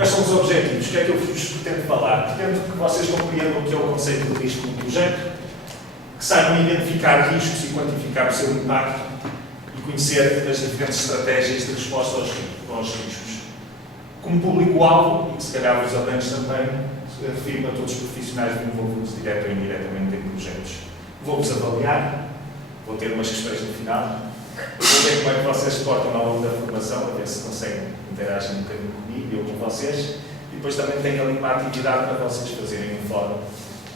Quais são os objetivos? O que é que eu vos pretendo falar? Pretendo que vocês compreendam o que é o conceito de risco no projeto, que saibam identificar riscos e quantificar o seu impacto e conhecer as diferentes estratégias de resposta aos riscos. Como público-alvo, e que se calhar os alunos também, refiro-me a todos os profissionais envolvidos direto ou indiretamente em projetos. Vou-vos avaliar, vou ter umas questões no final, vou ver como é que vocês se portam ao longo da formação, a ver se conseguem interagir um bocadinho comigo e eu com vocês, e depois também tenho ali uma atividade para vocês fazerem um fórum,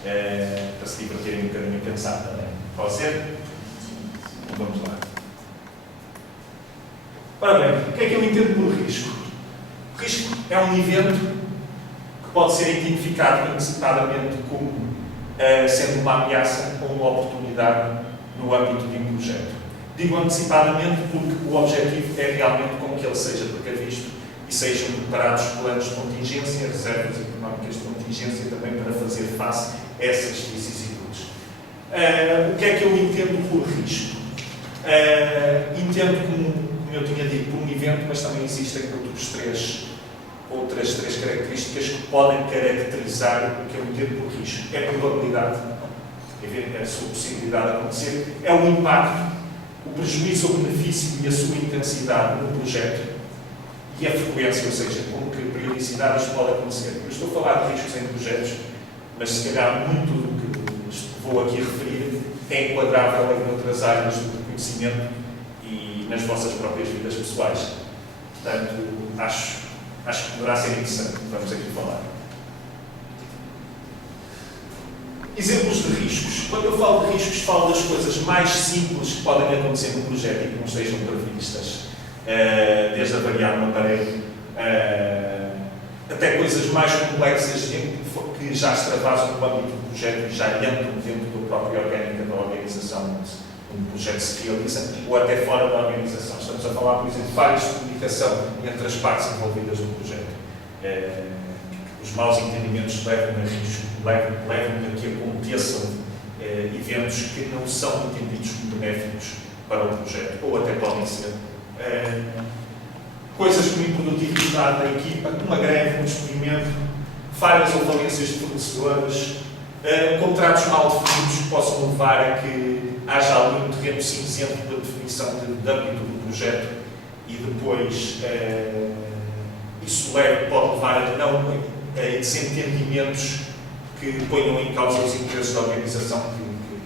para se divertirem um bocadinho a pensar também. Pode ser? Então vamos lá. Ora bem, o que é que eu entendo por risco? O risco é um evento que pode ser identificado antecipadamente como sendo uma ameaça ou uma oportunidade no âmbito de um projeto. Digo antecipadamente porque o objetivo é realmente com que ele seja precavisto e sejam preparados planos de contingência, reservas económicas de contingência também para fazer face a essas vicissitudes. O que é que eu entendo por risco? Entendo como eu tinha dito, por um evento, mas também existem outras três características que podem caracterizar o que eu entendo por risco. É a probabilidade, a sua possibilidade de acontecer, é o impacto, o prejuízo ou benefício e a sua intensidade no projeto e a frequência, ou seja, com que periodicidade isto pode acontecer. Eu estou a falar de riscos em projetos, mas se calhar muito do que vou aqui referir é enquadrável em outras áreas do conhecimento e nas vossas próprias vidas pessoais. Portanto, acho que poderá ser interessante o que vamos aqui falar. Exemplos de riscos. Quando eu falo de riscos, falo das coisas mais simples que podem acontecer no projeto e que não estejam previstas. Desde avariar uma parede até coisas mais complexas que já extravasam no âmbito do projeto e já entram dentro da própria orgânica da organização onde o projeto se realiza, ou até fora da organização. Estamos a falar, por exemplo, de várias de comunicação entre as partes envolvidas no projeto. Os maus entendimentos levam a risco, levam a que aconteçam eventos que não são entendidos como benéficos para o projeto, ou até podem ser coisas como improdutividade da equipa, uma greve, um despedimento, falhas ou falências de fornecedores, contratos mal definidos que possam levar a que haja algum terreno cinzento da definição de âmbito do projeto e depois isso pode levar a desentendimentos que ponham em causa os interesses da organização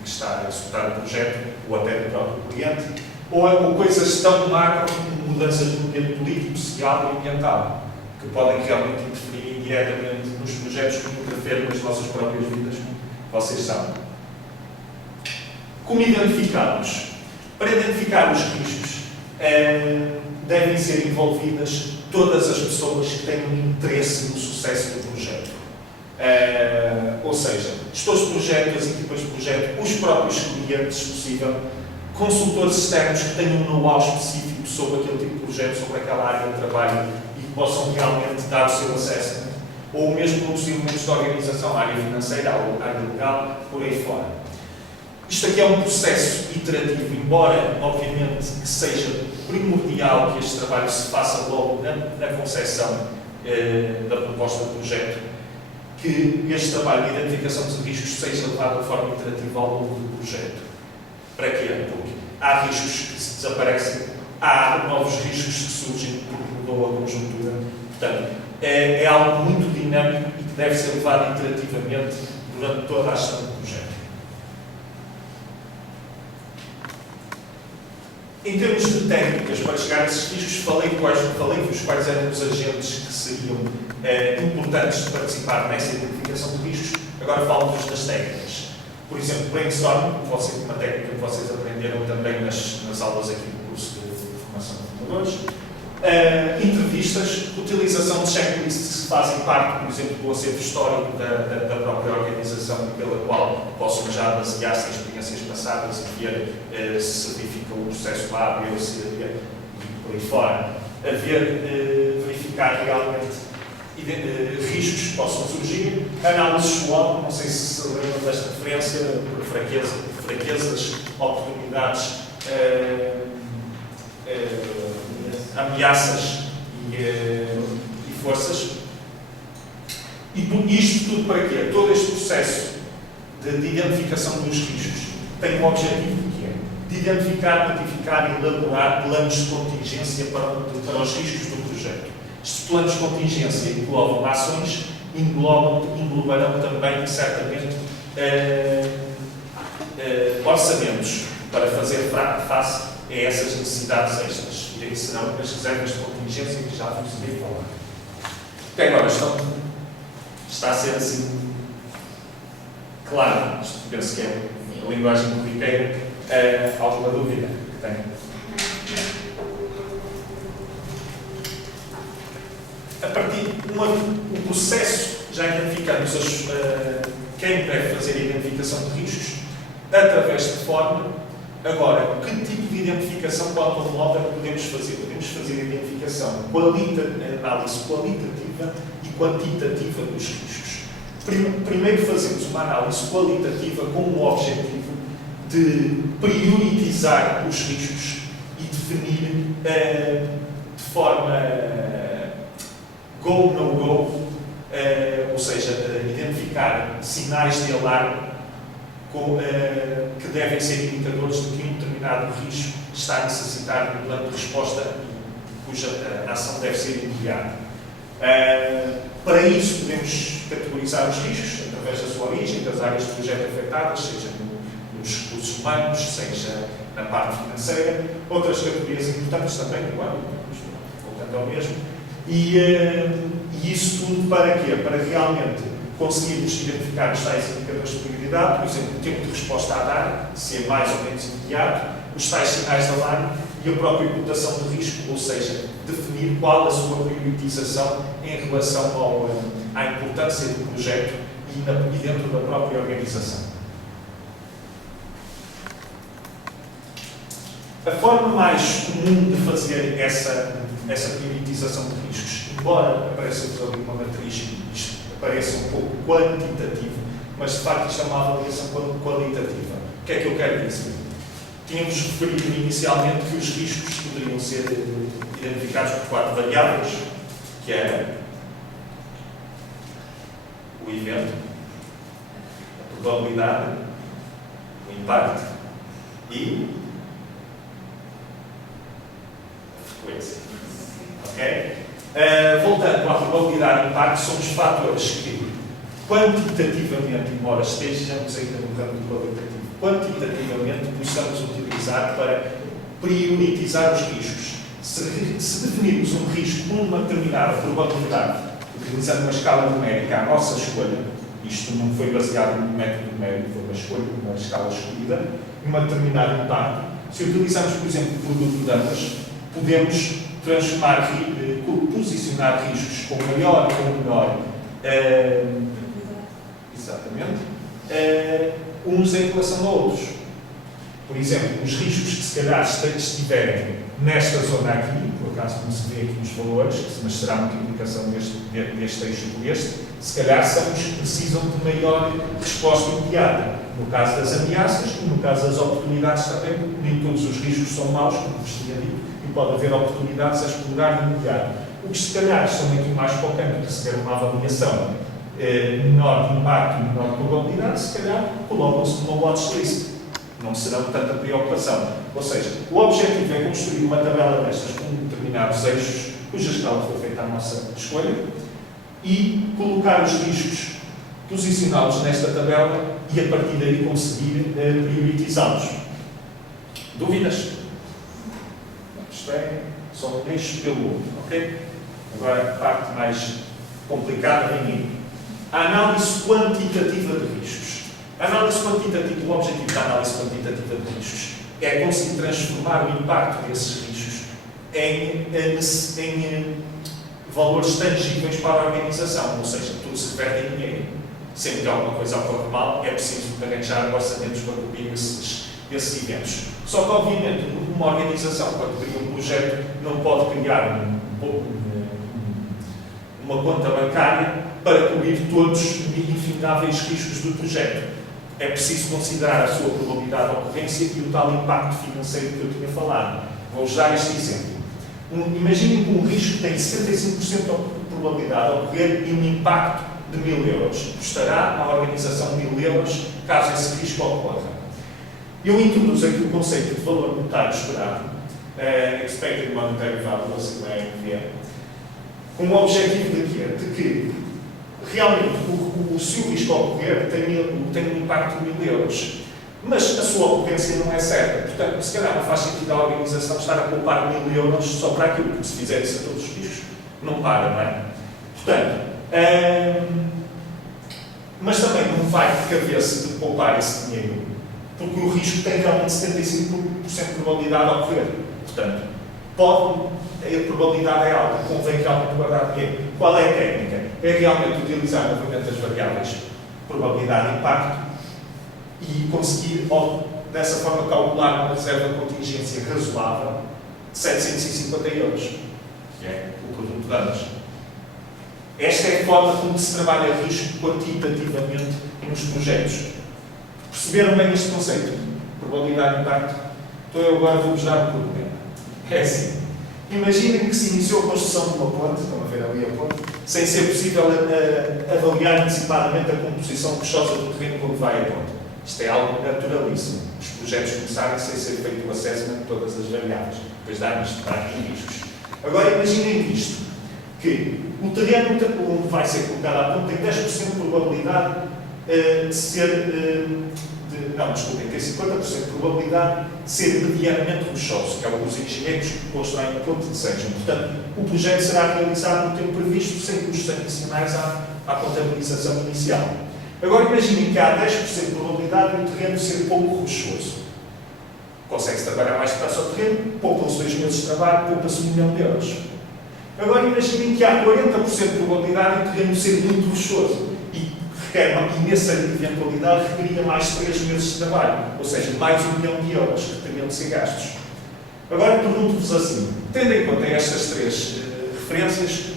que está a executar o projeto ou até do próprio cliente, ou coisas tão macro como mudanças no ambiente político, social e ambiental, que podem realmente interferir indiretamente nos projetos que interferem nas nossas próprias vidas, como vocês sabem. Como identificá-los? Para identificar os riscos, devem ser envolvidas todas as pessoas que têm um interesse no sucesso do projeto. Ou seja, gestores de projeto, as equipas de projeto, os próprios clientes, se possível, consultores externos que tenham um know-how específico sobre aquele tipo de projeto, sobre aquela área de trabalho e que possam realmente dar o seu acesso, ou mesmo outros elementos da organização, a área financeira, a área legal, por aí fora. Isto aqui é um processo iterativo, embora, obviamente, que seja primordial que este trabalho se faça logo na concepção da proposta do projeto, que este trabalho de identificação de riscos seja levado de forma iterativa ao longo do projeto. Para quê? Porque há riscos que se desaparecem, há novos riscos que surgem porque mudou a conjuntura. Portanto, é algo muito dinâmico e que deve ser levado iterativamente durante toda a gestão do projeto. Em termos de técnicas para chegar a esses riscos, falei-vos quais eram os agentes que seriam importantes de participar nessa identificação de riscos. Agora falo-vos das técnicas. Por exemplo, brainstorming, uma técnica que vocês aprenderam também nas aulas aqui do curso de formação de formadores. Entrevistas, utilização de checklists que se fazem parte, por exemplo, do acervo histórico da própria organização, pela qual possam já basear-se em experiências passadas e ver se verifica o processo A, B ou C e por aí fora. Verificar realmente riscos que possam surgir. Análise SWOT, não sei se se lembram desta referência, fraquezas, oportunidades, ameaças e forças. E isto tudo para quê? Todo este processo de identificação dos riscos tem um objetivo que é de identificar, notificar e elaborar planos de contingência para os riscos do projeto. Estes planos de contingência englobam ações, englobarão também, certamente, orçamentos para fazer face a essas necessidades extras. E aí serão as reservas de contingência que já vos irei falar. Até agora está a ser assim claro. Isto penso que é a linguagem corriqueira. Alguma dúvida que tenho? A partir do processo, já identificamos quem deve fazer a identificação de riscos através de forma. Agora, que tipo de identificação quanto ao modo podemos fazer? Podemos fazer a identificação, análise qualitativa e quantitativa dos riscos. Primeiro fazemos uma análise qualitativa com o objetivo de priorizar os riscos e definir de forma go, no go, ou seja, identificar sinais de alarme que devem ser indicadores de que um determinado risco está a necessitar de um plano de resposta cuja ação deve ser imediata. Para isso, podemos categorizar os riscos através da sua origem, das áreas de projeto afetadas, seja nos recursos humanos, seja na parte financeira, outras categorias importantes também, voltando ao mesmo. E isso tudo para quê? Para realmente conseguirmos identificar os tais indicadores de prioridade, por exemplo, o tempo de resposta a dar, se é mais ou menos imediato, os tais sinais de alarme e a própria imputação de risco, ou seja, definir qual a sua priorização em relação à importância do projeto e dentro da própria organização. A forma mais comum de fazer essa priorização de riscos, embora apareça ali uma matriz, isto parece um pouco quantitativo, mas de facto isto é uma avaliação qualitativa. O que é que eu quero dizer? Tínhamos referido inicialmente que os riscos poderiam ser identificados por 4 variáveis, que era o evento, a probabilidade, o impacto e a frequência. Ok? Voltando à probabilidade e impacto, são os fatores que, quantitativamente, embora estejamos ainda no campo do qualitativo, quantitativamente possamos utilizar para priorizar os riscos. Se definirmos um risco com uma determinada probabilidade, utilizando uma escala numérica à nossa escolha, isto não foi baseado no método numérico, foi uma escolha, uma escala escolhida, e um determinado impacto, se utilizarmos, por exemplo, o produto de ambas, podemos posicionar riscos com maior ou menor uns em relação a outros. Por exemplo, os riscos que se calhar estiverem nesta zona aqui, por acaso não se vê aqui nos valores, mas será a multiplicação deste eixo por este, se calhar são os que precisam de maior resposta imediata. No caso das ameaças e no caso das oportunidades também, nem todos os riscos são maus, como vos tinha dito, e pode haver oportunidades a explorar de imediato. O que se calhar são aqui mais para o campo de se quer uma avaliação menor de impacto e menor de probabilidade, se calhar colocam-se numa watchlist. Não serão tanta preocupação. Ou seja, o objetivo é construir uma tabela destas com determinados eixos, cuja escala foi feita à nossa escolha, e colocar os riscos, posicioná-los nesta tabela e a partir daí conseguir priorizá-los. Dúvidas? Isto é só um eixo pelo outro, ok? Agora a parte mais complicada vem aí. A análise quantitativa de riscos. A análise quantitativa, o objetivo da análise quantitativa de riscos é conseguir transformar o impacto desses riscos em valores tangíveis para a organização, ou seja, tudo se reverte em dinheiro. Sempre que alguma coisa ocorre mal, é preciso arranjar orçamentos para cobrir esses eventos. Só que, obviamente, uma organização, quando cria um projeto, não pode criar uma conta bancária para cobrir todos os infindáveis riscos do projeto. É preciso considerar a sua probabilidade de ocorrência e o tal impacto financeiro que eu tinha falado. Vou-vos dar este exemplo. Imaginem que um risco tem 65% de probabilidade de ocorrer e um impacto de 1.000 euros. Custará à organização 1.000 euros caso esse risco ocorra. Eu introduzo aqui o conceito de valor monetário esperado, Expected Monetary Value, ou seja, EMV, com o objetivo de quê? De que realmente se o risco ocorrer tem um impacto de 1.000 euros. Mas a sua ocorrência não é certa. Portanto, se calhar não faz sentido a organização estar a poupar 1.000 euros só para aquilo, porque se fizer isso a todos os riscos, não para, não é? Portanto, mas também não vai caber-se de poupar esse dinheiro, porque o risco tem realmente 75% de probabilidade de ocorrer. Portanto, a probabilidade é alta, convém realmente guardar dinheiro. Qual é a técnica? É realmente utilizar novamente as variáveis probabilidade e impacto e conseguir, dessa forma, calcular uma reserva de contingência razoável de 750 euros, que é o produto de danos. Esta é a forma como se trabalha risco quantitativamente nos projetos. Perceberam bem este conceito? Probabilidade de impacto? Então eu agora vou-vos dar um problema. É assim. Imaginem que se iniciou a construção de uma ponte, estão a ver ali a ponte, sem ser possível avaliar antecipadamente a composição rochosa do terreno quando vai a ponte. Isto é algo naturalíssimo. Os projetos começarem sem ser feito o assessment de todas as variáveis. Depois dá isto, dá aqui riscos. Agora imaginem isto, que o terreno onde vai ser colocado a ponte tem 10% de probabilidade de ser... tem 50% de probabilidade de ser medianamente rochoso, que é o que os engenheiros que constroem a ponte desejam. Portanto, o projeto será realizado no tempo previsto, sem custos adicionais à contabilização inicial. Agora imaginem que há 10% de probabilidade de o terreno ser pouco rochoso. Consegue-se trabalhar mais depressa o terreno, poupam-se 2 meses de trabalho, poupa-se 1 milhão de euros. Agora imaginem que há 40% de probabilidade de o terreno ser muito rochoso e requer uma imensa eventualidade, requeria mais 3 meses de trabalho, ou seja, mais 1 milhão de euros que teriam de ser gastos. Agora pergunto-vos assim, tendo em conta estas 3 referências,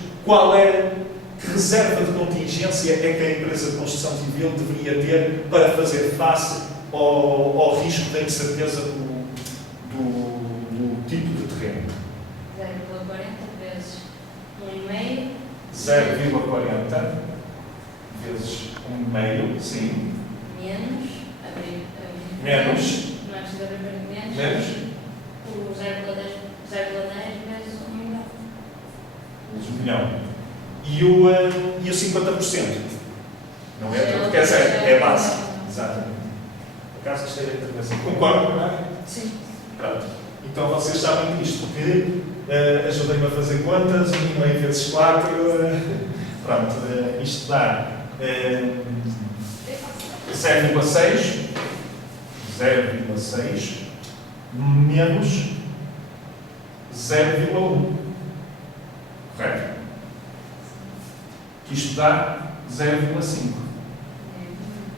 que reserva de contingência é que a empresa de construção civil deveria ter para fazer face ao risco da incerteza do tipo de terreno? 0,40 vezes 1,5. 0,40 vezes 1,5, sim. Menos. Menos. Não é preciso abrir menos. Menos. O 0,10 vezes 1 milhão. Vezes 1 milhão. E o 50%? Não é porque é zero, é base. Exatamente. Por acaso gostei da intervenção. Concordam, não é? Sim. Pronto. Então vocês sabem disto, que ajudem-me a fazer contas, 1,5 vezes 4, pronto, isto dá 0,6 menos 0,1. Correto? Que isto dá 0,5.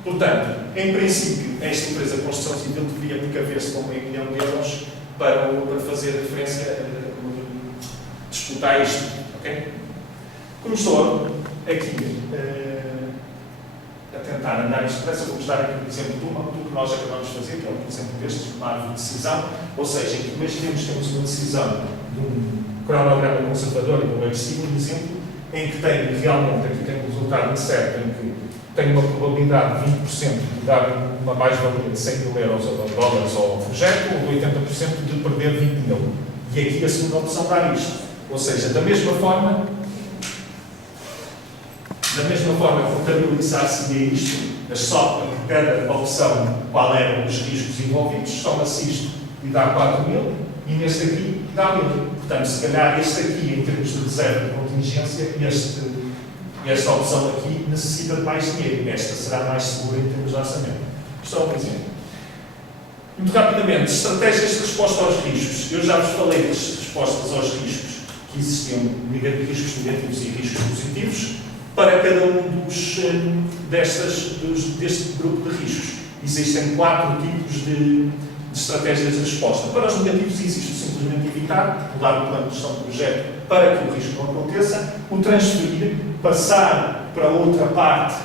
Portanto, em princípio, esta empresa de construção civil deveria precaver-se com 500 milhões de euros para fazer referência, disputar isto. Okay? Como estou aqui a tentar andar isto depressa, vou-vos dar aqui um exemplo do que nós acabamos de fazer, que é um exemplo deste, uma árvore de decisão, ou seja, imaginemos que temos uma decisão de um cronograma conservador e de um agressivo, um exemplo, em que tem realmente, aqui tem um resultado incerto, em que tem uma probabilidade de 20% de dar uma mais-valia de 100 mil euros ou dólares ao projeto, ou de 80% de perder 20 mil. E aqui a segunda opção dá isto. Ou seja, da mesma forma, contabilizar-se isto, a soma de cada opção, qual eram os riscos envolvidos, soma-se isto e dá 4 mil, e neste aqui dá 1.000. Portanto, se calhar este aqui, em termos de reserva de contingência, esta opção aqui necessita de mais dinheiro. Esta será mais segura em termos de orçamento. Isto é um exemplo. Muito rapidamente, estratégias de resposta aos riscos. Eu já vos falei das respostas aos riscos, que existiam riscos negativos e riscos positivos, para cada um deste grupo de riscos. Existem 4 tipos de estratégias de resposta. Para os negativos existe simplesmente evitar, mudar o plano de gestão do projeto para que o risco não aconteça, o transferir, passar para outra parte,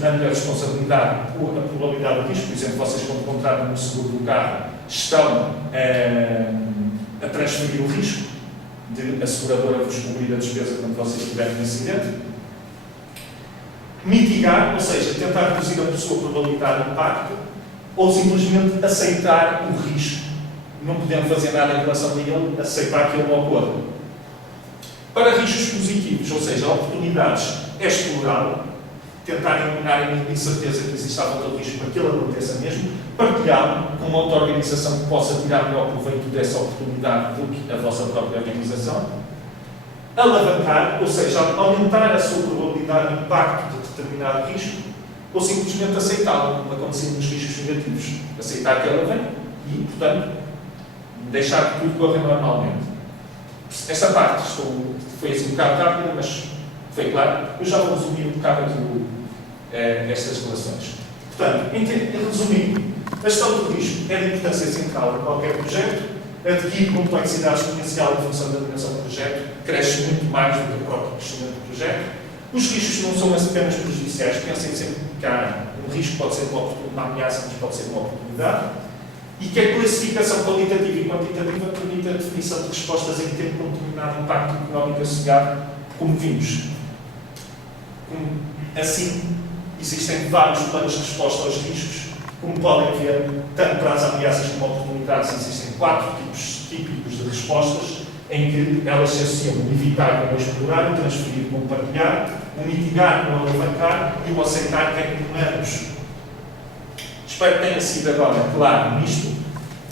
dando a responsabilidade, a probabilidade de risco. Por exemplo, vocês quando contratam um seguro do carro estão a transferir o risco de a seguradora vos cobrir a despesa quando vocês tiverem um acidente. Mitigar, ou seja, tentar reduzir a sua probabilidade de impacto, ou simplesmente aceitar o risco. Não podemos fazer nada em relação a ele, aceitar que ele ocorra. Para riscos positivos, ou seja, oportunidades, é explorá-lo, tentar eliminar a incerteza que existe à volta do risco para que ele aconteça mesmo, partilhá-lo com uma outra organização que possa tirar melhor proveito dessa oportunidade do que a vossa própria organização. Alavancar, ou seja, aumentar a sua probabilidade de impacto de determinado risco, ou simplesmente aceitá-lo, como aconteceu nos riscos negativos. Aceitar que ela vem e, portanto, deixar que tudo corra normalmente. Esta parte foi assim um bocado rápida, mas foi claro. Eu já vou resumir um bocado aqui estas relações. Portanto, resumindo, a gestão do risco é de importância central em qualquer projeto, adquire complexidade exponencial em função da dimensão do projeto, cresce muito mais do que o próprio crescimento do projeto. Os riscos não são apenas prejudiciais, pensem sempre que há um risco, pode ser uma ameaça, mas pode ser uma oportunidade, e que a classificação qualitativa e quantitativa permite a definição de respostas em tempo com determinado impacto económico associado, como vimos. Assim, existem vários planos de resposta aos riscos, como podem ver, tanto para as ameaças como oportunidades, existem 4 tipos típicos de respostas, em que elas se associam o evitar com o explorar, o transferir com o partilhar, o mitigar com o alavancar e o aceitar que é menos. Espero que tenha sido agora claro nisto.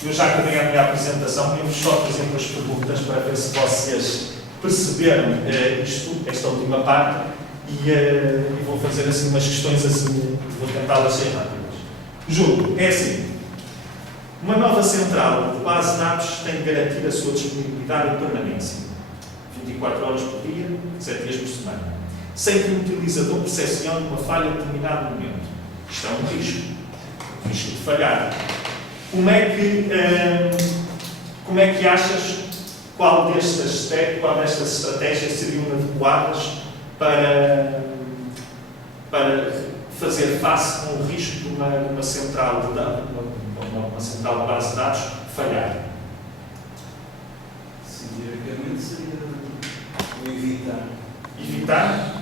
Eu já acabei a minha apresentação, vamos só fazer umas perguntas para ver se vocês perceberam esta última parte, e vou fazer assim umas questões, assim, vou tentá-las ser rápidas. Juro, é assim. Uma nova central de base de dados tem de garantir a sua disponibilidade e permanência. 24 horas por dia, 7 dias por semana. Sem que o utilizador percepcione uma falha em determinado momento. Isto é um risco. Risco de falhar. Como é que achas qual destas estratégias seriam adequadas para fazer face com o risco de uma central de dados, uma central de base de dados falhar? Teoricamente seria o evitar. Evitar?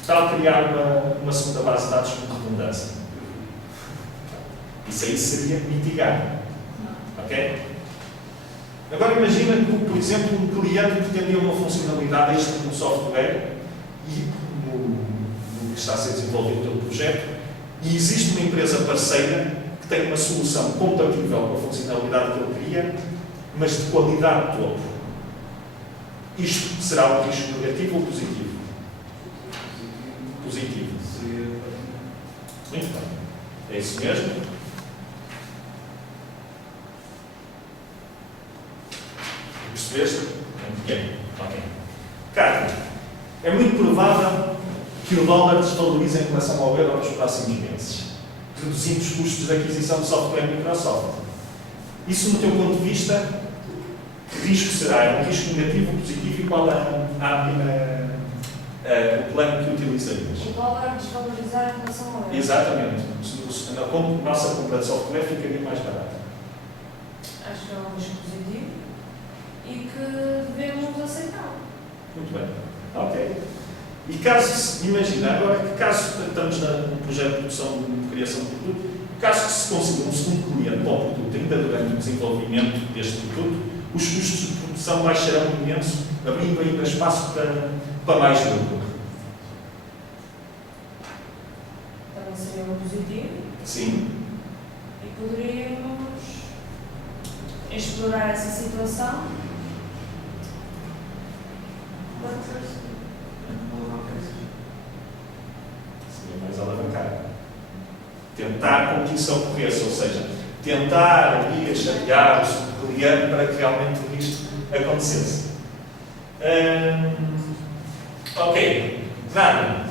Que tal criar uma segunda base de dados com redundância? Isso aí seria mitigar. Ok? Agora imagina que, por exemplo, um cliente pretendia uma funcionalidade extra no software e no que está a ser desenvolvido pelo projeto, e existe uma empresa parceira que tem uma solução compatível com a funcionalidade que ele queria, mas de qualidade topo. Isto será um risco negativo ou positivo? Positivo. Muito bem. É isso mesmo. Percebeste? Ok. Carlos, é muito provável que o dólar desvalorize em relação ao euro nos próximos meses, reduzindo os custos de aquisição de software Microsoft. Isso, no teu ponto de vista, que risco será? É um risco negativo ou positivo? E qual é o plano que utilizarias? O dólar desvalorizar em relação ao euro. Exatamente. A nossa compra de software ficaria mais barata. Acho que é um risco positivo e que devemos aceitar. Muito bem. Ok. E caso, imagina, agora que caso estamos num projeto de produção, de criação de produto, caso que se consiga um segundo cliente para o produto, ainda durante o desenvolvimento deste produto, os custos de produção baixarão imenso, abrindo ainda espaço para mais lucro. Também seria um positivo. Sim. E poderíamos explorar essa situação. Seria mais alavancar. Tentar com que isso ocorresse, ou seja, tentar ir chatear o cliente para que realmente isto acontecesse. Ok. Nada.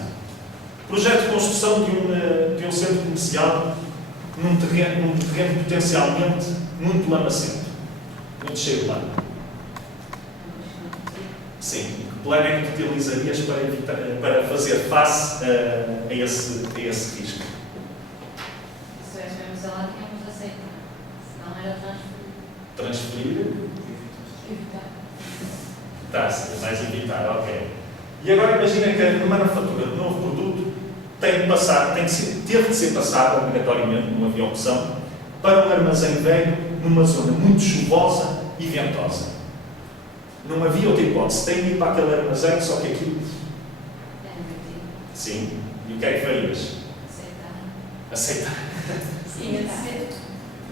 Projeto de construção de um centro comercial num terreno potencialmente muito lamacento, muito cheio de lama. Sim. Que plano é que utilizarias para fazer face a esse risco? Se estivéssemos lá, tínhamos de aceitar. Senão era Transferir. Evitar. Está-se, é mais evitar, ok. E agora imagina que a manufatura de novo produto teve de ser passado obrigatoriamente, não havia opção, para um armazém velho numa zona muito chuvosa e ventosa. Não havia outra hipótese, tem de ir para aquele armazém, só que aquilo... Sim. E o que é que farias? Aceitar. Sim, aceito.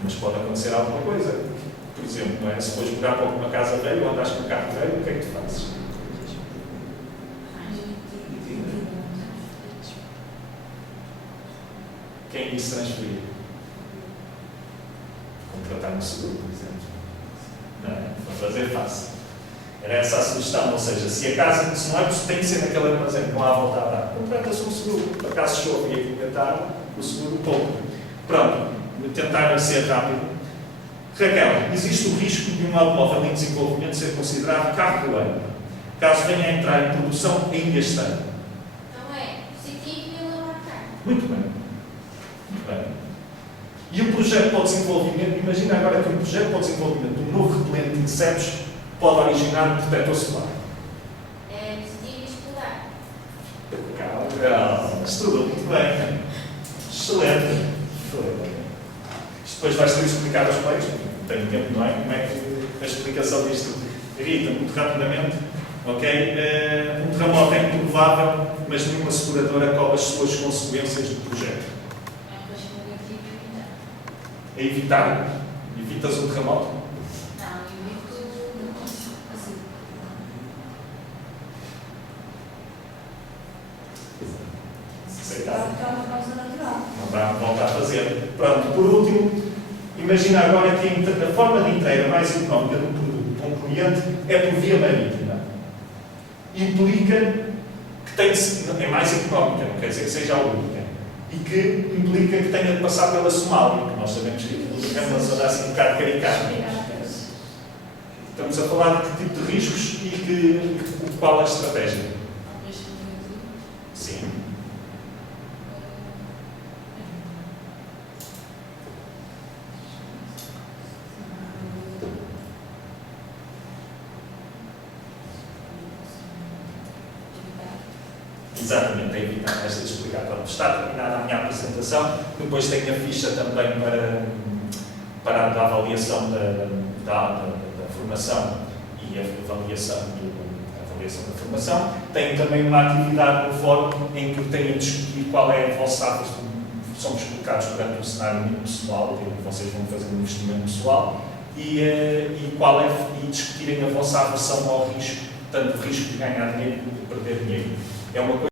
Mas pode acontecer alguma coisa. Por exemplo, não é? Se fores jogar para uma casa velha ou andas com um carro velho, o que é que tu fazes? Quem disse transferir? Contratar um seguro, por exemplo. Não é? Para fazer fácil. Era essa a sugestão, ou seja, se a casa, se não é porque tem que ser naquele armazém, não há volta a dar, contrata-se um seguro. Por acaso chove e aguentar, o seguro pouco. Pronto, tentar ser rápido. Raquel, existe o risco de um automóvel em desenvolvimento ser considerado carro do ano, caso venha a entrar em produção ainda este ano. Não é positivo e alavancar. Muito bem. Muito bem. E o projeto para o desenvolvimento, imagina agora que um projeto para o desenvolvimento de um novo repelente de insetos pode originar um protetor solar. É positivo e explorar. Calma, estudou muito bem. Excelente. Isto depois vais ter explicar aos colegas. Tenho tempo, não é? Como é que a explicação disto? Rita, muito rapidamente. Ok? Um terremoto é improvável, mas nenhuma seguradora cobre as suas consequências do projeto. É um risco negativo e evitar. É evitar? Evitas um terremoto? Não, evito assim. Aceitável. Porque é uma causa natural. Não dá para voltar a fazer. Pronto, por último, imagina agora que a forma de entrega mais económica do produto para um cliente é por via marítima. Implica que tem de ser, é mais económica, não quer dizer que seja a única. E que implica que tenha de passar pela Somália, que nós sabemos que é uma zona assim um bocado caricata. Estamos a falar de que tipo de riscos e qual a estratégia? É um risco negativo. Sim. Exatamente, é evitar esta de explicar. Pronto, está terminada a minha apresentação. Depois tenho a ficha também para a avaliação da formação e a avaliação da formação. Tenho também uma atividade no fórum em que tenho a discutir qual é a vossa somos colocados perante um cenário muito pessoal, em que vocês vão fazer um investimento pessoal e discutirem a vossa aversão ao risco, tanto o risco de ganhar dinheiro como de perder dinheiro. É uma coisa